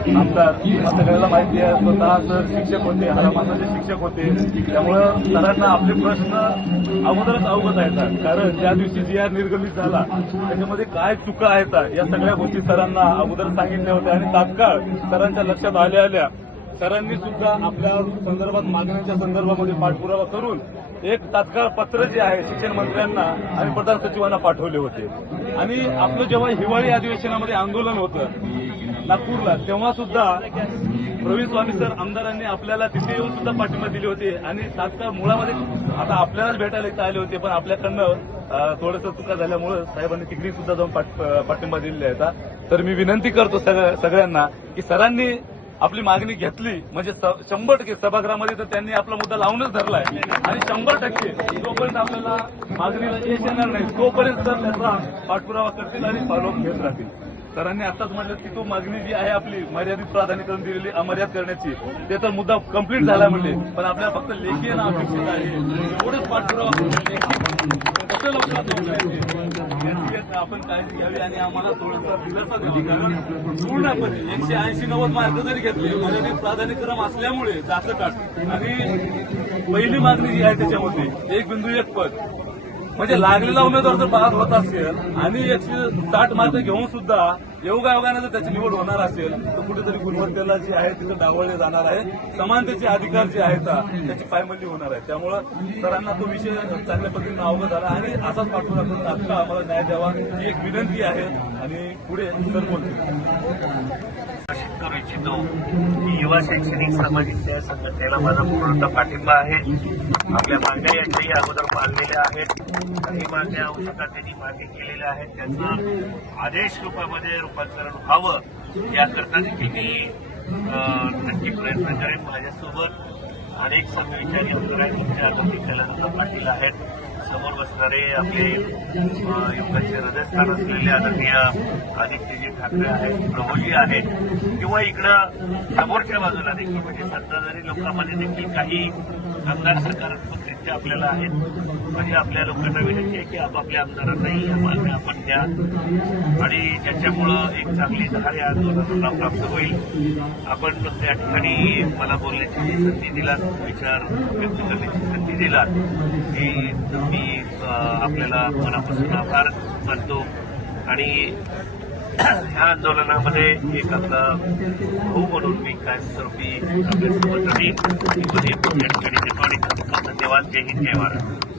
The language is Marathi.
आमदार हा सगळ्याला माहिती आहे, स्वतः सर शिक्षक होते, हारामासाचे शिक्षक होते. त्यामुळं सरांना आपले प्रश्न अगोदरच अवगत आहेत. कारण त्या दिवशी जी आर निर्गमित झाला त्याच्यामध्ये काय चुका आहेत या सगळ्या गोष्टी सरांना अगोदर सांगितल्या होत्या आणि तात्काळ सरांच्या लक्षात आल्या सरांनी सुद्धा आपल्या संदर्भात मागण्यांच्या संदर्भामध्ये पाठपुरावा करून एक तात्काळ पत्र जे आहे शिक्षण मंत्र्यांना आणि प्रधान सचिवांना पाठवले होते. आणि आपलं जेव्हा हिवाळी अधिवेशनामध्ये आंदोलन होतं नागपूरला, तेव्हा सुद्धा प्रवीण स्वामी सर आमदारांनी आपल्याला तिथे येऊन सुद्धा पाठिंबा दिले होते आणि तात्काळ मुळामध्ये आता आपल्यालाच भेटायला इथं आले होते, पण आपल्याकडनं थोडंसं चुका झाल्यामुळे साहेबांनी तिकडे सुद्धा जाऊन पाठिंबा दिलेला आहे. तर मी विनंती करतो सगळ्यांना की सरांनी आपली मागणी घेतली म्हणजे 100% सभागृहामध्ये तर त्यांनी आपला मुद्दा लावूनच धरलाय आणि 100% जोपर्यंत आपल्याला मागणीला यश येणार नाही तोपर्यंत तर त्याचा पाठपुरावा करतील आणि फॉलोअप घेत राहतील. सरांनी आताच म्हटलं की तो मागणी जी आहे आपली मर्यादित प्राधान्यक्रम दिलेली अमर्याद करण्याची ते तर मुद्दा कंप्लीट झाला म्हणजे, पण आपल्याला फक्त लेखी येणं अपेक्षित आहे. एवढंच पाठपुरावा कसं लवकरात आपण काळजी घ्यावी आणि आम्हाला थोडंसं दिलंच द्यावी. कारण पूर्णपणे 180-90 मार्क जरी घेतले मर्यादित प्राधान्यक्रम असल्यामुळे जास्त काढ आणि पहिली मागणी जी आहे त्याच्यामध्ये 1.1 पद म्हणजे लागलेला उमेदवार जर बाद होत असेल आणि 160 मार्क घेऊन सुद्धा योगायोगाने जर त्याची निवड होणार असेल तर कुठेतरी गुणवत्तेला जी आहे तिथं डावळले जाणार आहे. समानतेचे अधिकार जे आहेत त्याची पायमल्ली होणार आहे. त्यामुळं सरांना तो विषय चांगल्या पद्धतीने अवगत झाला आणि असाच पाठपुरावा करून आता आम्हाला न्याय द्यावा ही एक विनंती आहे आणि पुढे सर बोलतील. करू इच्छितो की युवा शैक्षणिक सामाजिक न्याय संघटनेला माझा पूर्णतः पाठिंबा आहे. आपल्या मागण्या यांच्याही अगोदर मांडलेल्या आहेत. काही मागण्या आवश्यकता त्यांनी मान्य केलेल्या आहेत. त्याचं आदेश रूपामध्ये रूपांतरण व्हावं याकरता देखील मी नक्की प्रयत्न करेन. माझ्यासोबत अनेक समविचारी आमदार आहेत. तुमच्या आदरणीय कैलासदादा पाटील आहेत. समोर बसणारे आपले युवकांचे हृदयस्थान असलेले आदरणीय आदित्यजी ठाकरे आहेत, प्रभूजी आहेत किंवा इकडं समोरच्या बाजूला देखील म्हणजे सत्ताधारी लोकांमध्ये देखील काही आमदार सकारात्मकरित्या आपल्याला आहेत. म्हणजे आपल्या लोकांना विनंती आहे की आपापल्या आमदारांनाही या मागण्या आपण द्या आणि ज्याच्यामुळं एक चांगली धार या आंदोलनाला प्राप्त होईल. आपण त्या ठिकाणी मला बोलण्याची जी संधी दिलात, विचार व्यक्त करण्याची संधी दिलात ही मी आपल्याला मनापासून आभार मानतो. आणि ह्या आंदोलनामध्ये एक आपला भाऊ म्हणून मी कायमस्वरूपी आपल्यासोबत राहील. या ठिकाणी देतो आणि धन्यवाद. जय हिंद, जय महाराष्ट्र.